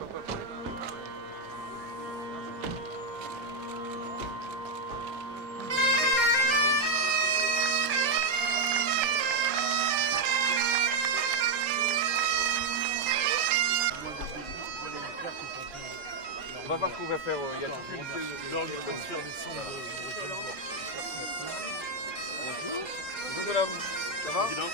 Hop, hop, hop. On va voir ce qu'on va faire. Il y a toute une transfert des sons Bonjour madame, ça va? Président.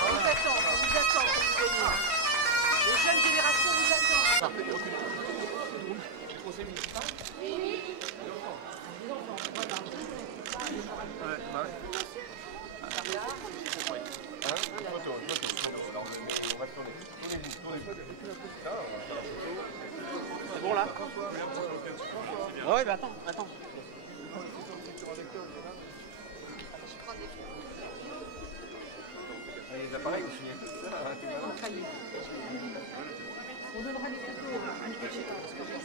On vous attend. Les jeunes générations vous attendent. Parfait, le conseil municipal? Oui. Les enfants, voilà. Ouais, bah ouais. C'est bon là? Ouais, mais attends. Les appareils, vous signez. On donnera les photos à Anne Pécheta, parce que j'ai...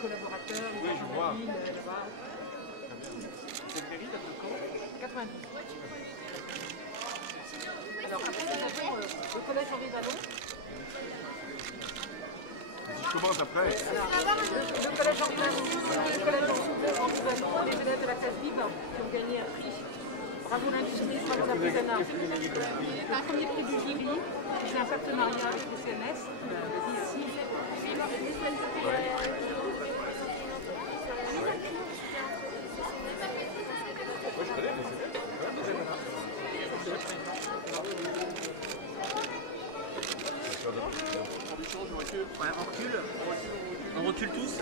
Collaborateurs, oui, je vois. Là-bas. C'est le mairie, t'as quand 90. Alors après, nous avons le collège Henri Vallon. Je commence après. Le collège Henri Vallon, le collège Henri Vallon, les élèves de la classe Vive qui ont gagné un prix. Bravo l'industrie, bravo l'artisanat. Un premier prix du jury, c'est un partenariat avec le CNS. Moi je connais, mais On recule tous.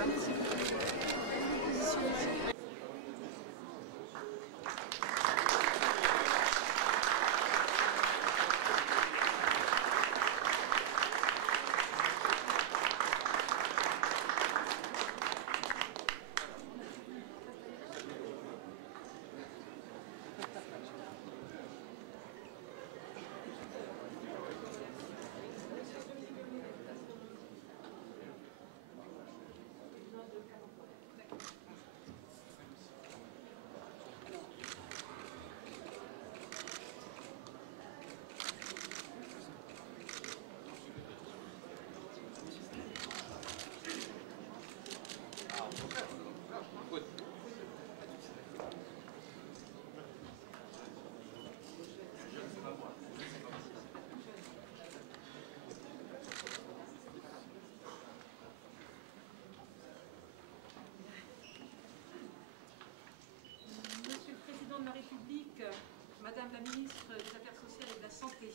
Madame la ministre des Affaires sociales et de la Santé,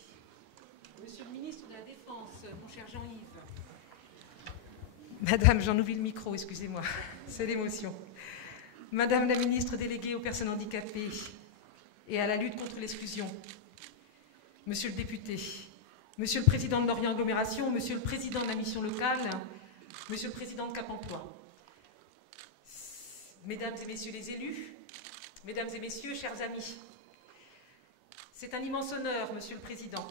Monsieur le ministre de la Défense, mon cher Jean-Yves, Madame, j'en oublie le micro, excusez-moi, c'est l'émotion. Madame la ministre déléguée aux personnes handicapées et à la lutte contre l'exclusion, Monsieur le député, Monsieur le président de l'Orient Agglomération, Monsieur le président de la mission locale, Monsieur le président de Cap Emploi, Mesdames et Messieurs les élus, Mesdames et Messieurs, chers amis, c'est un immense honneur, Monsieur le Président,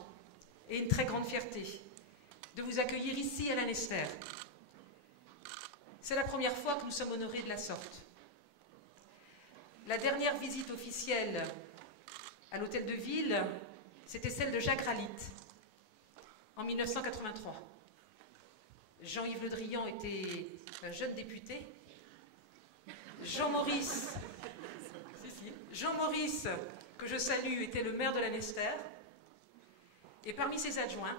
et une très grande fierté de vous accueillir ici à la Nester. C'est la première fois que nous sommes honorés de la sorte. La dernière visite officielle à l'hôtel de ville, c'était celle de Jacques Ralit, en 1983. Jean-Yves Le Drian était un jeune député. Jean-Maurice, que je salue, était le maire de la Nester. Et parmi ses adjoints,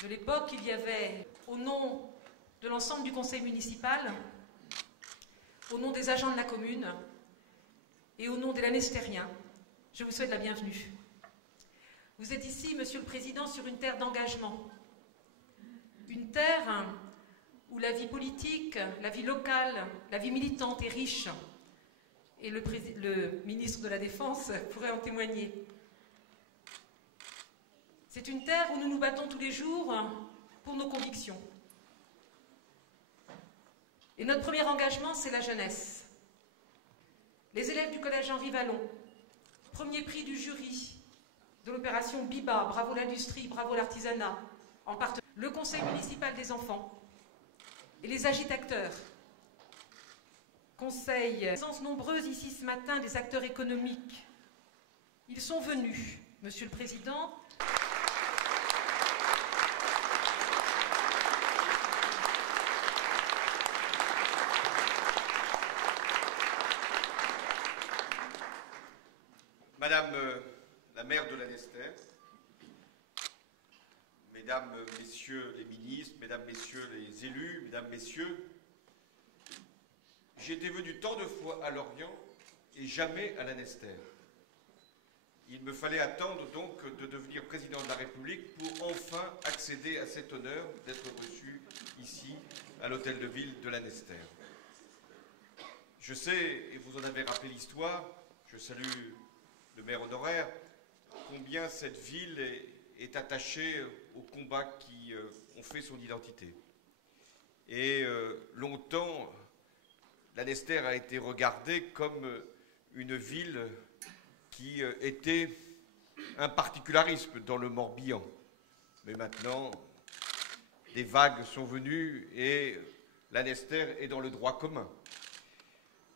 de l'époque, il y avait, au nom de l'ensemble du conseil municipal, au nom des agents de la commune et au nom des Lanestériens, je vous souhaite la bienvenue. Vous êtes ici, Monsieur le Président, sur une terre d'engagement. Une terre où la vie politique, la vie locale, la vie militante est riche. Et le ministre de la Défense pourrait en témoigner. C'est une terre où nous nous battons tous les jours pour nos convictions. Et notre premier engagement, c'est la jeunesse. Les élèves du collège Henri Vallon, premier prix du jury de l'opération BIBA, bravo l'industrie, bravo l'artisanat, en partenariat. Le conseil municipal des enfants, et les agitateurs. Conseil, présence nombreuse ici ce matin des acteurs économiques. Ils sont venus, Monsieur le Président. Madame la maire de Lanester, Mesdames, Messieurs les ministres, Mesdames, Messieurs les élus, Mesdames, Messieurs, j'ai été venu tant de fois à Lorient et jamais à Lanester. Il me fallait attendre donc de devenir président de la République pour enfin accéder à cet honneur d'être reçu ici, à l'hôtel de ville de Lanester. Je sais, et vous en avez rappelé l'histoire, je salue le maire honoraire, combien cette ville est attachée aux combats qui ont fait son identité. Et longtemps, Lanester a été regardée comme une ville qui était un particularisme dans le Morbihan. Mais maintenant, des vagues sont venues et Lanester est dans le droit commun.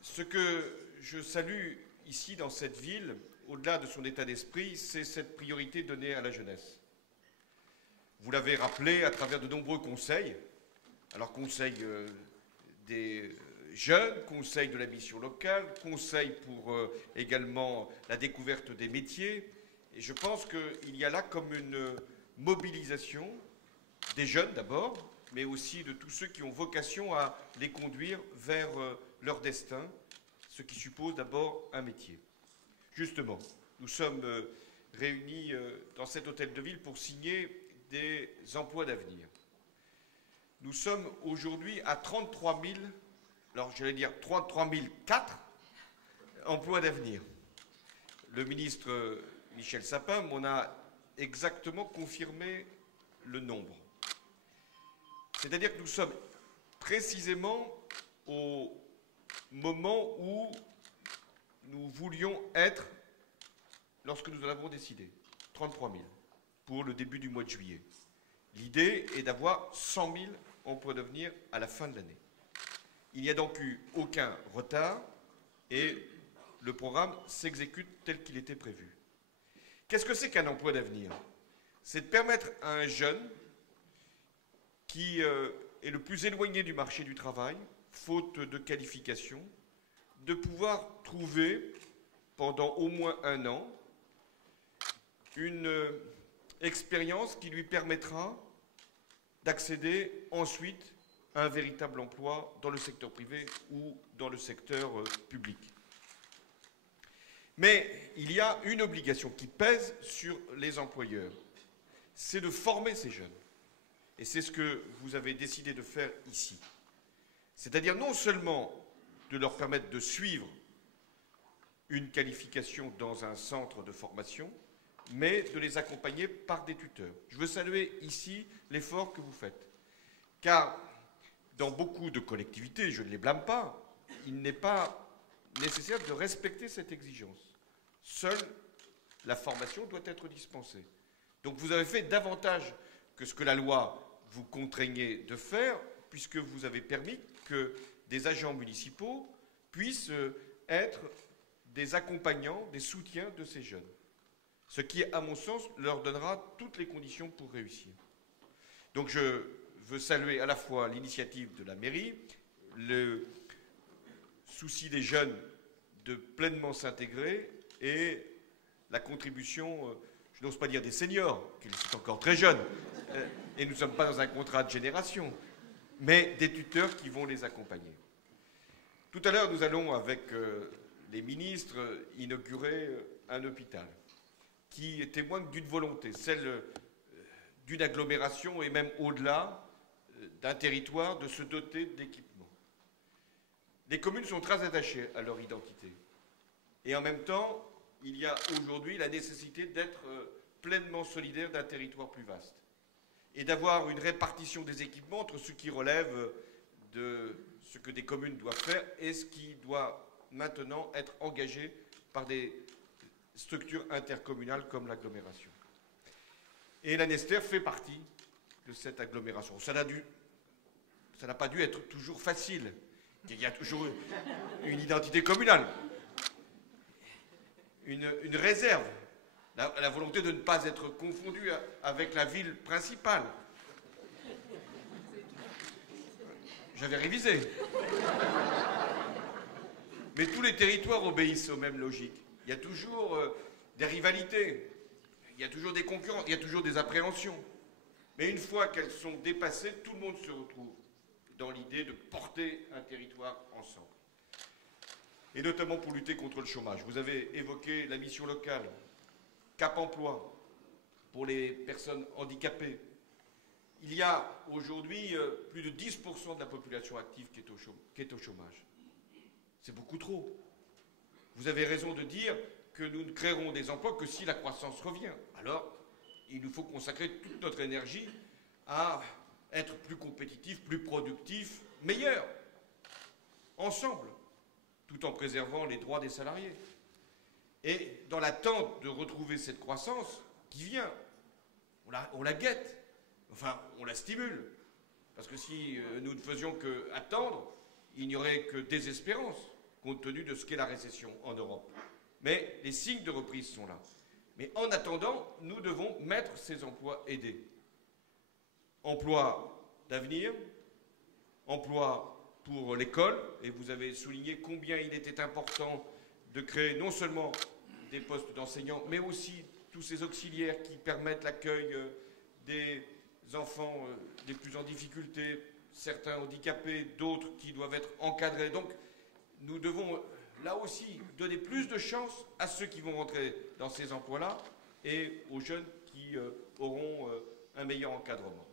Ce que je salue ici dans cette ville, au-delà de son état d'esprit, c'est cette priorité donnée à la jeunesse. Vous l'avez rappelé à travers de nombreux conseils, alors conseil des jeunes, conseil de la mission locale, conseil pour également la découverte des métiers, et je pense qu'il y a là comme une mobilisation des jeunes d'abord, mais aussi de tous ceux qui ont vocation à les conduire vers leur destin, ce qui suppose d'abord un métier. Justement, nous sommes réunis dans cet hôtel de ville pour signer des emplois d'avenir. Nous sommes aujourd'hui à 33 000, alors j'allais dire 33 004 emplois d'avenir. Le ministre Michel Sapin m'en a exactement confirmé le nombre. C'est-à-dire que nous sommes précisément au moment où nous voulions être lorsque nous en avons décidé, 33 000, pour le début du mois de juillet. L'idée est d'avoir 100 000 emplois d'avenir à la fin de l'année. Il n'y a donc eu aucun retard et le programme s'exécute tel qu'il était prévu. Qu'est-ce que c'est qu'un emploi d'avenir? C'est de permettre à un jeune qui est le plus éloigné du marché du travail, faute de qualification, de pouvoir trouver pendant au moins un an une expérience qui lui permettra d'accéder ensuite à un véritable emploi dans le secteur privé ou dans le secteur public. Mais il y a une obligation qui pèse sur les employeurs, c'est de former ces jeunes. Et c'est ce que vous avez décidé de faire ici. C'est-à-dire non seulement de leur permettre de suivre une qualification dans un centre de formation, mais de les accompagner par des tuteurs. Je veux saluer ici l'effort que vous faites. Car dans beaucoup de collectivités, je ne les blâme pas, il n'est pas nécessaire de respecter cette exigence. Seule la formation doit être dispensée. Donc vous avez fait davantage que ce que la loi vous contraignait de faire, puisque vous avez permis que des agents municipaux puissent être des accompagnants, des soutiens de ces jeunes. Ce qui, à mon sens, leur donnera toutes les conditions pour réussir. Donc je veux saluer à la fois l'initiative de la mairie, le souci des jeunes de pleinement s'intégrer et la contribution, je n'ose pas dire des seniors, qu'ils sont encore très jeunes, et nous ne sommes pas dans un contrat de génération, mais des tuteurs qui vont les accompagner. Tout à l'heure, nous allons, avec les ministres, inaugurer un hôpital qui témoigne d'une volonté, celle d'une agglomération et même au-delà d'un territoire, de se doter d'équipements. Les communes sont très attachées à leur identité. Et en même temps, il y a aujourd'hui la nécessité d'être pleinement solidaire d'un territoire plus vaste et d'avoir une répartition des équipements entre ce qui relève de ce que des communes doivent faire et ce qui doit maintenant être engagé par des structures intercommunales comme l'agglomération. Et Lanester fait partie de cette agglomération. Ça n'a ça n'a pas dû être toujours facile. Il y a toujours une identité communale, une réserve, la volonté de ne pas être confondu avec la ville principale. J'avais révisé. Mais tous les territoires obéissent aux mêmes logiques. Il y a toujours des rivalités, il y a toujours des concurrents, il y a toujours des appréhensions. Mais une fois qu'elles sont dépassées, tout le monde se retrouve dans l'idée de porter un territoire ensemble. Et notamment pour lutter contre le chômage. Vous avez évoqué la mission locale, Cap Emploi, pour les personnes handicapées. Il y a aujourd'hui plus de 10% de la population active qui est au chômage. C'est beaucoup trop. Vous avez raison de dire que nous ne créerons des emplois que si la croissance revient. Alors, il nous faut consacrer toute notre énergie à être plus compétitifs, plus productifs, meilleurs, ensemble, tout en préservant les droits des salariés. Et dans l'attente de retrouver cette croissance qui vient, on la guette, enfin, on la stimule. Parce que si nous ne faisions qu'attendre, il n'y aurait que désespérance, compte tenu de ce qu'est la récession en Europe. Mais les signes de reprise sont là. Mais en attendant, nous devons mettre ces emplois aidés. Emploi d'avenir, emploi pour l'école, et vous avez souligné combien il était important de créer non seulement des postes d'enseignants, mais aussi tous ces auxiliaires qui permettent l'accueil des enfants les plus en difficulté, certains handicapés, d'autres qui doivent être encadrés. Donc, nous devons là aussi donner plus de chance à ceux qui vont rentrer dans ces emplois-là et aux jeunes qui auront un meilleur encadrement.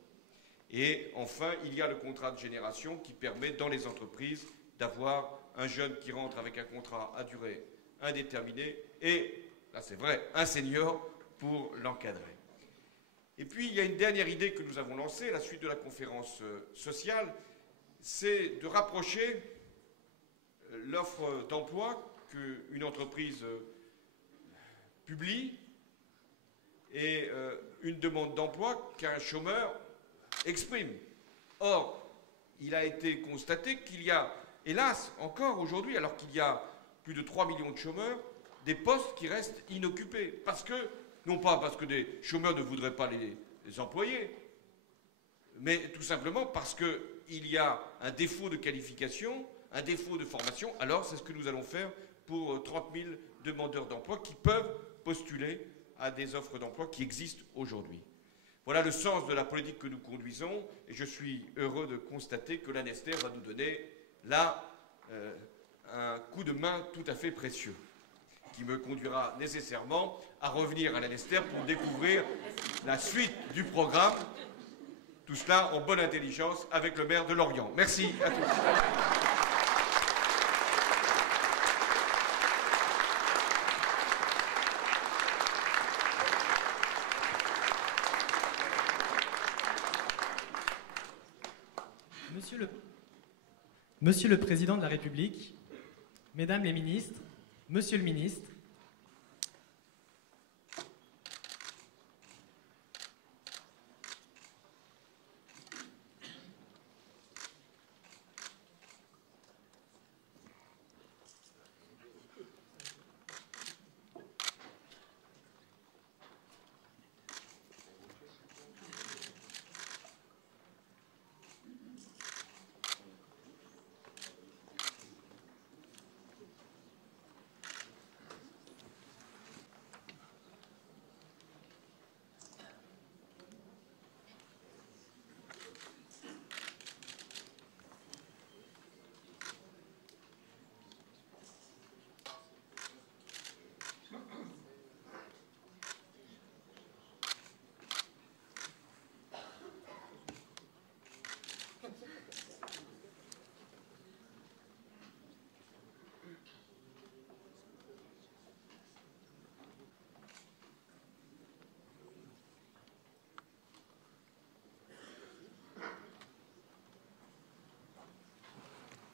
Et enfin, il y a le contrat de génération qui permet dans les entreprises d'avoir un jeune qui rentre avec un contrat à durée indéterminée et, là c'est vrai, un senior pour l'encadrer. Et puis, il y a une dernière idée que nous avons lancée à la suite de la conférence sociale, c'est de rapprocher l'offre d'emploi qu'une entreprise publie et une demande d'emploi qu'un chômeur exprime. Or, il a été constaté qu'il y a, hélas, encore aujourd'hui, alors qu'il y a plus de 3 millions de chômeurs, des postes qui restent inoccupés. Parce que, non pas parce que des chômeurs ne voudraient pas les employer, mais tout simplement parce qu'il y a un défaut de qualification, un défaut de formation. Alors, c'est ce que nous allons faire pour 30 000 demandeurs d'emploi qui peuvent postuler à des offres d'emploi qui existent aujourd'hui. Voilà le sens de la politique que nous conduisons et je suis heureux de constater que l'ANESTER va nous donner là un coup de main tout à fait précieux qui me conduira nécessairement à revenir à l'ANESTER pour découvrir la suite du programme. Tout cela en bonne intelligence avec le maire de Lorient. Merci à tous. Monsieur le Président de la République, Mesdames les ministres, Monsieur le ministre,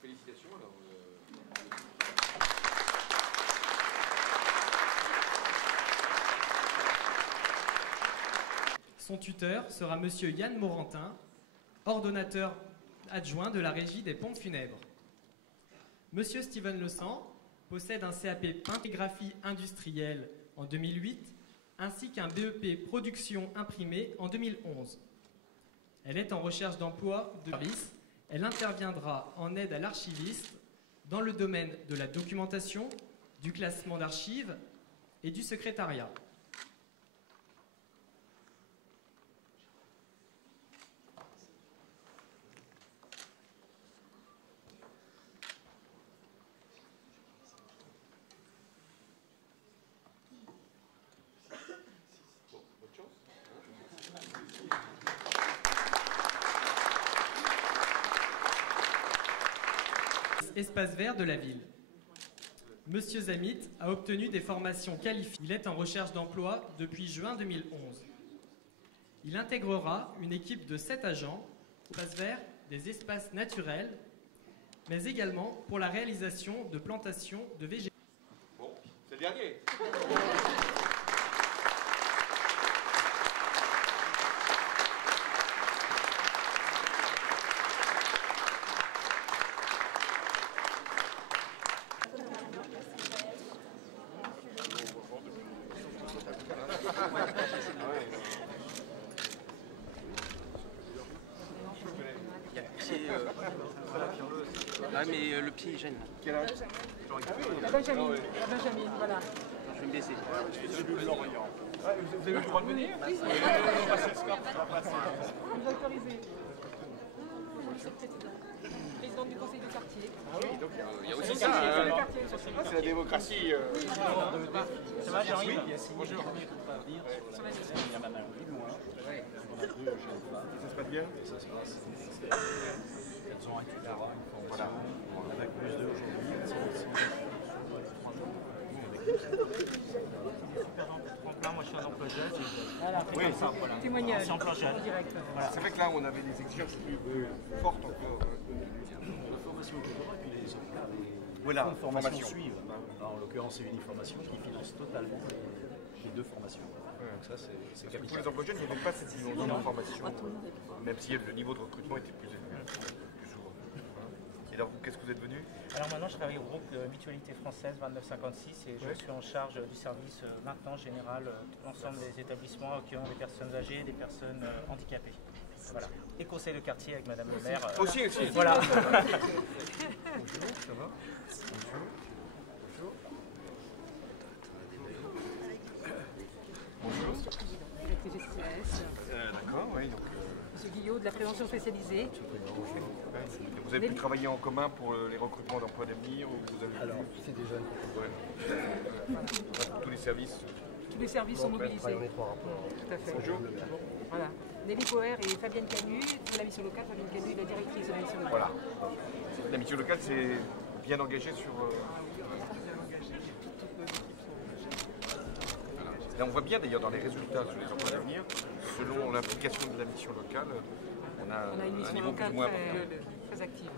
Félicitations alors. Son tuteur sera Monsieur Yann Morantin, ordonnateur adjoint de la régie des pompes funèbres. Monsieur Steven Le Sang possède un CAP peintrigraphie industrielle en 2008 ainsi qu'un BEP production imprimée en 2011. Elle est en recherche d'emploi de service. Elle interviendra en aide à l'archiviste dans le domaine de la documentation, du classement d'archives et du secrétariat. Espace vert de la ville. Monsieur Zamit a obtenu des formations qualifiées. Il est en recherche d'emploi depuis juin 2011. Il intégrera une équipe de 7 agents au espace vert des espaces naturels, mais également pour la réalisation de plantations de végétation. Bon, c'est le dernier. Ah mais le pied il gêne. Quel âge? La Benjamin, voilà. Je vais me baisser. Vous avez eu le droit de venir? Oui, Vous autorisez. Monsieur le Président. Président du Conseil du quartier. oui, donc Il y a aussi ça. c'est la démocratie. Ça va, j'arrive. Bonjour. Ça se passe bien? Ça se passe. Elles ont un tutorat, une formation. Voilà. Avec plus d'eux aujourd'hui. Moi je suis un emploi jeune. Oui, Témoignage. C'est emploi jeune. En direct. c'est vrai que là, on avait des exigences plus fortes encore. La formation est toujours, et puis les Voilà, fonds de formation formation. suivent. En l'occurrence, c'est Uniformation qui finance totalement les 2 formations. Donc ça, c'est Pour capital. les emplois jeunes, il n'y avait pas cette dimension d'information, même si le niveau de recrutement était plus élevé. Plus souvent. Et alors, qu'est-ce que vous êtes venu? Alors maintenant, je travaille au groupe de Mutualité Française 2956 et je suis en charge du service maintenance général de l'ensemble des établissements accueillant des personnes âgées, des personnes handicapées. Voilà. Et conseil de quartier avec Madame le maire. Aussi. Voilà. Bonjour, ça va? Bonjour. Avec les GCS. D'accord, oui. Donc, Monsieur Guillot de la prévention spécialisée. vous avez pu travailler en commun pour les recrutements d'emplois d'avenir ou vous avez Alors, c'est déjà pour tous les services? Tous les services sont mobilisés. Tout à fait. Bonjour. Voilà. Nelly Poher et Fabienne Canu de la mission locale. Fabienne Canu est la directrice de la mission locale. Voilà. La mission locale, c'est bien engagé sur. Là, on voit bien d'ailleurs dans les résultats sur les emplois d'avenir, selon l'implication de la mission locale, on a On a une un mission niveau plus locale ou moins important. très active.